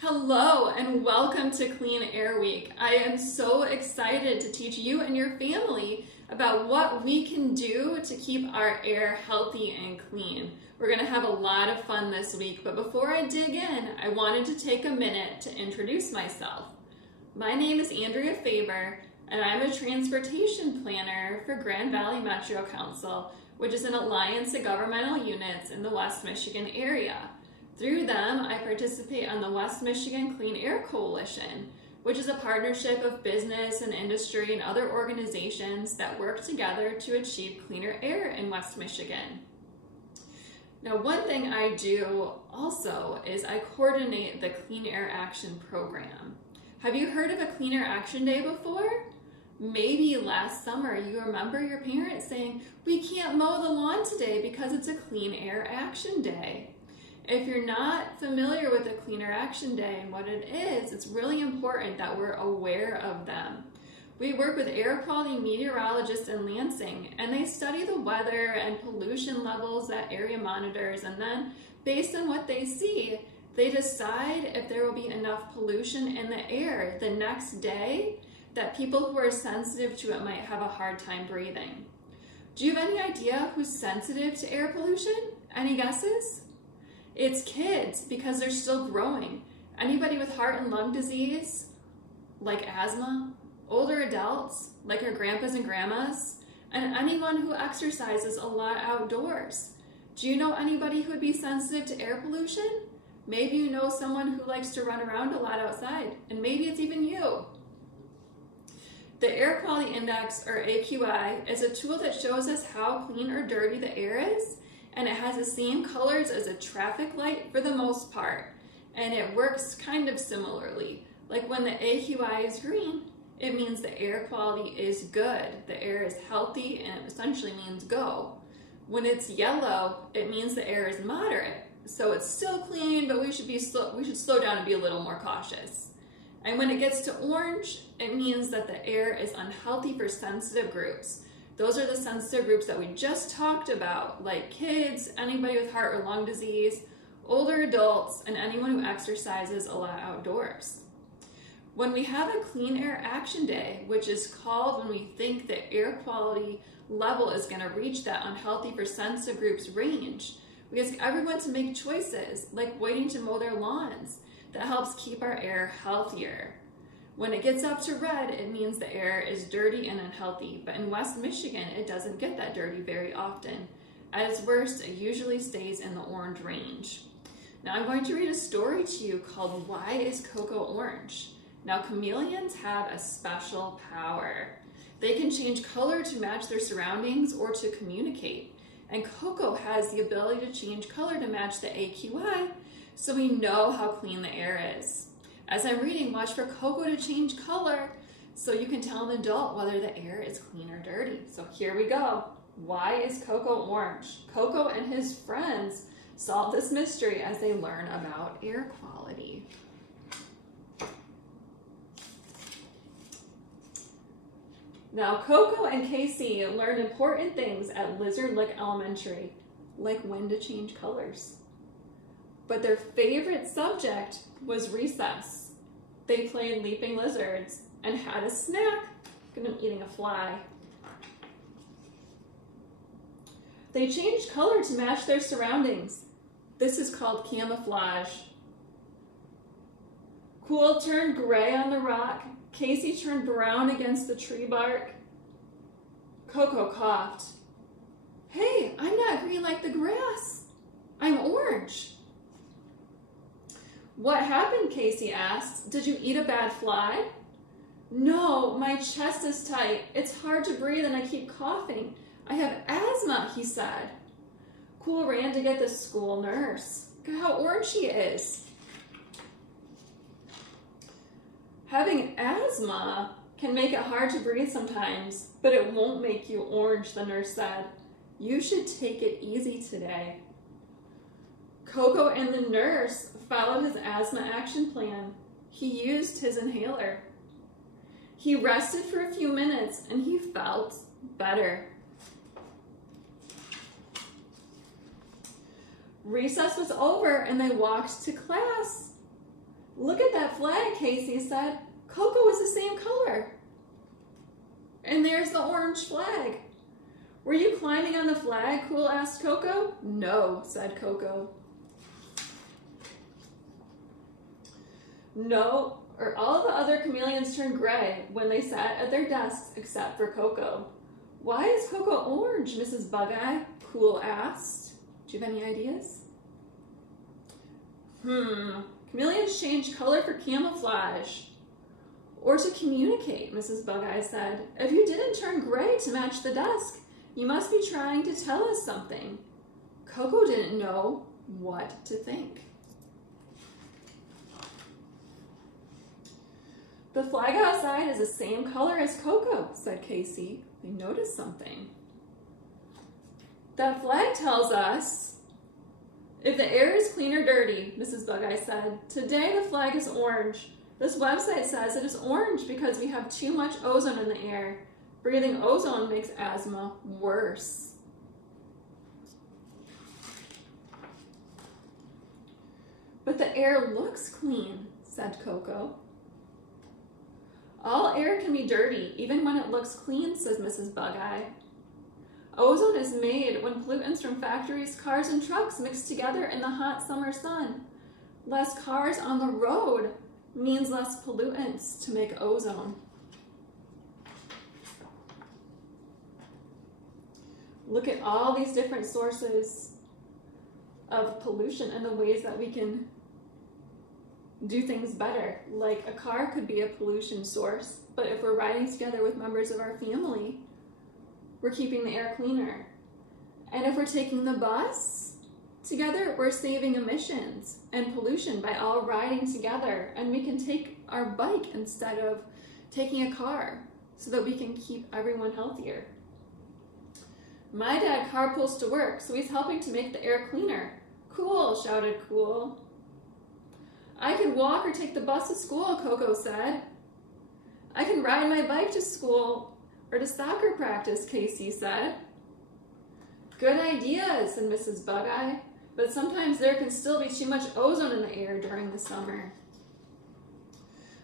Hello and welcome to Clean Air Week. I am so excited to teach you and your family about what we can do to keep our air healthy and clean. We're going to have a lot of fun this week, but before I dig in, I wanted to take a minute to introduce myself. My name is Andrea Faber, and I'm a transportation planner for Grand Valley Metro Council, which is an alliance of governmental units in the West Michigan area. Through them, I participate on the West Michigan Clean Air Coalition, which is a partnership of business and industry and other organizations that work together to achieve cleaner air in West Michigan. Now, one thing I do also is I coordinate the Clean Air Action Program. Have you heard of a Clean Air Action Day before? Maybe last summer you remember your parents saying, "We can't mow the lawn today because it's a Clean Air Action Day." If you're not familiar with the Clean Air Action Day and what it is, it's really important that we're aware of them. We work with air quality meteorologists in Lansing, and they study the weather and pollution levels that area monitors, and then based on what they see, they decide if there will be enough pollution in the air the next day that people who are sensitive to it might have a hard time breathing. Do you have any idea who's sensitive to air pollution? Any guesses? It's kids, because they're still growing. Anybody with heart and lung disease, like asthma, older adults, like our grandpas and grandmas, and anyone who exercises a lot outdoors. Do you know anybody who would be sensitive to air pollution? Maybe you know someone who likes to run around a lot outside, and maybe it's even you. The Air Quality Index, or AQI, is a tool that shows us how clean or dirty the air is, and it has the same colors as a traffic light for the most part, and it works kind of similarly. Like when the AQI is green, it means the air quality is good, the air is healthy, and it essentially means go. When it's yellow, it means the air is moderate, so it's still clean, but we should slow down and be a little more cautious. And when it gets to orange, it means that the air is unhealthy for sensitive groups. Those are the sensitive groups that we just talked about, like kids, anybody with heart or lung disease, older adults, and anyone who exercises a lot outdoors. When we have a Clean Air Action Day, which is called when we think the air quality level is going to reach that unhealthy for sensitive groups range, we ask everyone to make choices, like waiting to mow their lawns. That helps keep our air healthier. When it gets up to red, it means the air is dirty and unhealthy, but in West Michigan, it doesn't get that dirty very often. At its worst, it usually stays in the orange range. Now I'm going to read a story to you called "Why is Coco Orange?" Now chameleons have a special power. They can change color to match their surroundings or to communicate. And Coco has the ability to change color to match the AQI, so we know how clean the air is. As I'm reading, watch for Coco to change color so you can tell an adult whether the air is clean or dirty. So here we go. Why is Coco orange? Coco and his friends solve this mystery as they learn about air quality. Now, Coco and Casey learned important things at Lizard Lick Elementary, like when to change colors. But their favorite subject was recess. They played leaping lizards and had a snack. I'm eating a fly. They changed color to match their surroundings. This is called camouflage. Cool turned gray on the rock. Casey turned brown against the tree bark. Coco coughed. "Hey, I'm not green like the grass. I'm orange." "What happened?" Casey asked. "Did you eat a bad fly?" "No, my chest is tight. It's hard to breathe and I keep coughing. I have asthma," he said. Cool ran to get the school nurse. Look at how orange she is. "Having asthma can make it hard to breathe sometimes, but it won't make you orange," the nurse said. "You should take it easy today." Coco and the nurse followed his asthma action plan. He used his inhaler. He rested for a few minutes and he felt better. Recess was over and they walked to class. Look at that flag, Casey said. Coco is the same color. And there's the orange flag. Were you climbing on the flag? Cool asked Coco. No, said Coco. No, or all the other chameleons turned gray when they sat at their desks except for Coco. Why is Coco orange, Mrs. Bug-Eye? Cool asked. Do you have any ideas? Chameleons change color for camouflage. Or to communicate, Mrs. Bug-Eye said. If you didn't turn gray to match the desk, you must be trying to tell us something. Coco didn't know what to think. The flag outside is the same color as Coco, said Casey. They noticed something. That flag tells us if the air is clean or dirty, Mrs. Bug-Eye said. Today the flag is orange. This website says it is orange because we have too much ozone in the air. Breathing ozone makes asthma worse. But the air looks clean, said Coco. All air can be dirty, even when it looks clean, says Mrs. Bug-Eye. Ozone is made when pollutants from factories, cars, and trucks mix together in the hot summer sun. Less cars on the road means less pollutants to make ozone. Look at all these different sources of pollution and the ways that we can do things better. Like a car could be a pollution source, but if we're riding together with members of our family, we're keeping the air cleaner. And if we're taking the bus together, we're saving emissions and pollution by all riding together. And we can take our bike instead of taking a car so that we can keep everyone healthier. My dad carpools to work, so he's helping to make the air cleaner. Cool, shouted Cool. I can walk or take the bus to school, Coco said. I can ride my bike to school or to soccer practice, Casey said. Good ideas, said Mrs. Bug-Eye, but sometimes there can still be too much ozone in the air during the summer.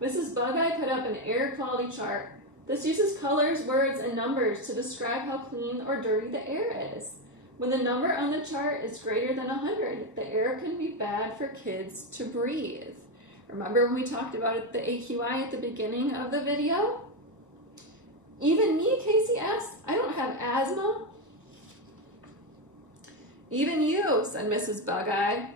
Mrs. Bug-Eye put up an air quality chart. This uses colors, words, and numbers to describe how clean or dirty the air is. When the number on the chart is greater than 100, the air can be bad for kids to breathe. Remember when we talked about the AQI at the beginning of the video? Even me, Casey asked. I don't have asthma. Even you, said Mrs. Bug-Eye.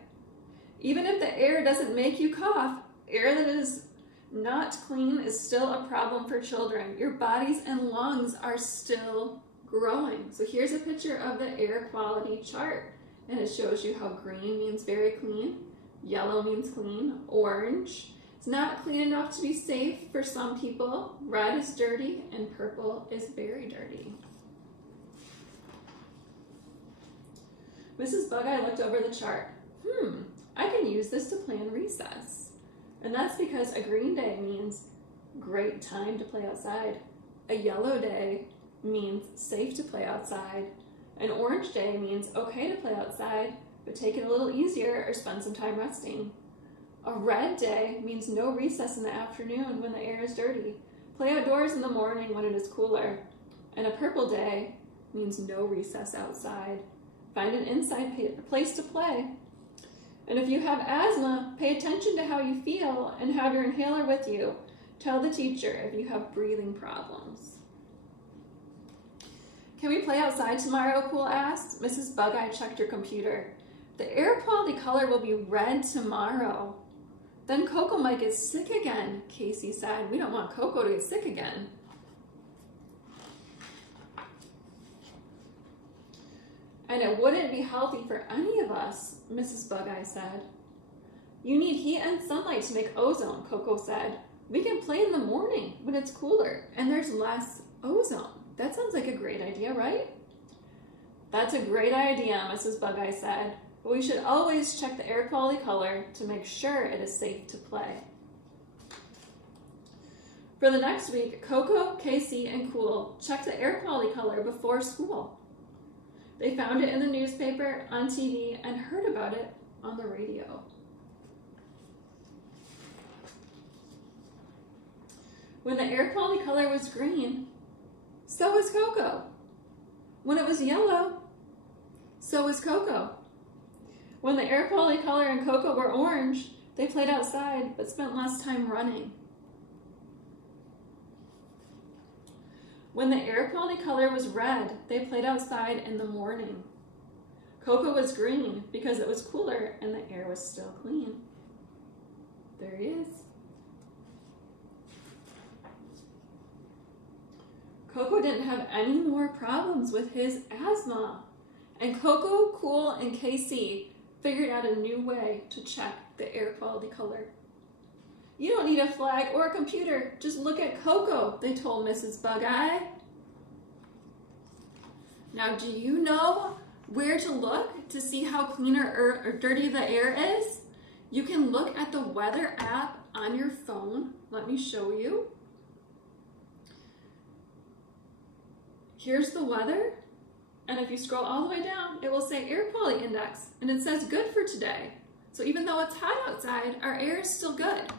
Even if the air doesn't make you cough, air that is not clean is still a problem for children. Your bodies and lungs are still growing. So here's a picture of the air quality chart, and it shows you how green means very clean, yellow means clean, orange it's not clean enough to be safe for some people, red is dirty, and purple is very dirty. Mrs. Bug-Eye looked over the chart. I can use this to plan recess. And that's because a green day means great time to play outside. A yellow day means safe to play outside. An orange day means okay to play outside, but take it a little easier or spend some time resting. A red day means no recess in the afternoon when the air is dirty. Play outdoors in the morning when it is cooler. And a purple day means no recess outside. Find an inside place to play. And if you have asthma, pay attention to how you feel and have your inhaler with you. Tell the teacher if you have breathing problems. Can we play outside tomorrow? Cool asked. Mrs. Bug-Eye checked her computer. The air quality color will be red tomorrow. Then Coco might get sick again, Casey said. We don't want Coco to get sick again. And it wouldn't be healthy for any of us, Mrs. Bug-Eye said. You need heat and sunlight to make ozone, Coco said. We can play in the morning when it's cooler and there's less ozone. That sounds like a great idea, right? That's a great idea, Mrs. Bug-Eye said. But we should always check the air quality color to make sure it is safe to play. For the next week, Coco, Casey, and Cool checked the air quality color before school. They found it in the newspaper, on TV, and heard about it on the radio. When the air quality color was green, so was Coco. When it was yellow, so was Coco. When the air quality color and Coco were orange, they played outside but spent less time running. When the air quality color was red, they played outside in the morning. Coco was green because it was cooler and the air was still clean. There he is. Coco didn't have any more problems with his asthma. And Coco, Cool, and Casey figured out a new way to check the air quality color. You don't need a flag or a computer. Just look at Coco, they told Mrs. Bug-Eye. Now, do you know where to look to see how clean or dirty the air is? You can look at the weather app on your phone. Let me show you. Here's the weather. And if you scroll all the way down, it will say air quality index, and it says good for today. So even though it's hot outside, our air is still good.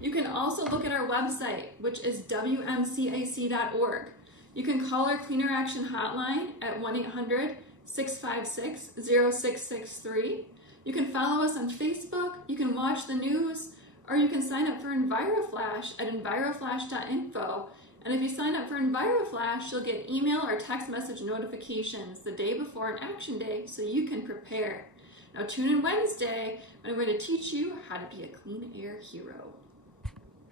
You can also look at our website, which is wmcac.org. You can call our Cleaner Action hotline at 1-800-656-0663. You can follow us on Facebook, you can watch the news, or you can sign up for EnviroFlash at enviroflash.info. And if you sign up for EnviroFlash, you'll get email or text message notifications the day before an action day so you can prepare. Now tune in Wednesday when I'm going to teach you how to be a clean air hero.